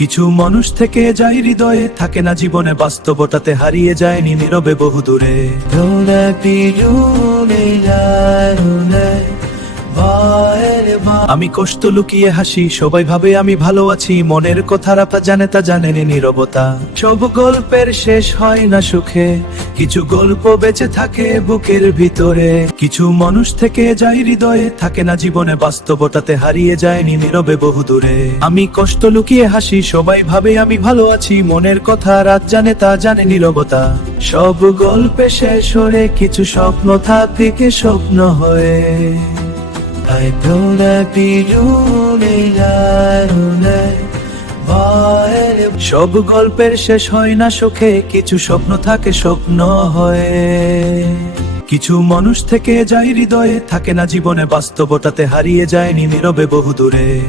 কিছু মানুষ থেকে যায় হৃদয়ে থাকে না জীবনে বাস্তবতাতে হারিয়ে যায়নি নীরবে বহু বহুদূরে আমি কষ্ট লুকিয়ে হাসি, সবাই ভাবে আমি ভালো আছি, মনের কথা রাতা জানে, তা জানেনি নীরবতা। সব গল্পের শেষ হয় না সুখে, কিছু গল্প বেঁচে থাকে বুকের ভিতরে। কিছু মানুষ থেকে যায় হৃদয়ে, থাকে না জীবনে বাস্তবতাতে, হারিয়ে যায়নি নীরবে বহুদূরে আমি কষ্ট লুকিয়ে হাসি, সবাই ভাবে আমি ভালো আছি, মনের কথা রাত জানে, তা জানে নীরবতা। সব গল্পে শেষ হয়ে কিছু স্বপ্ন থাকে স্বপ্ন হয়ে? সব গল্পের শেষ হয় না সুখে কিছু স্বপ্ন থাকে, স্বপ্ন হয়ে। কিছু মানুষ থেকে যায় হৃদয়ে, থাকে না জীবনে, বাস্তবতাতে হারিয়ে যায়নি নীরবে বহুদূরে।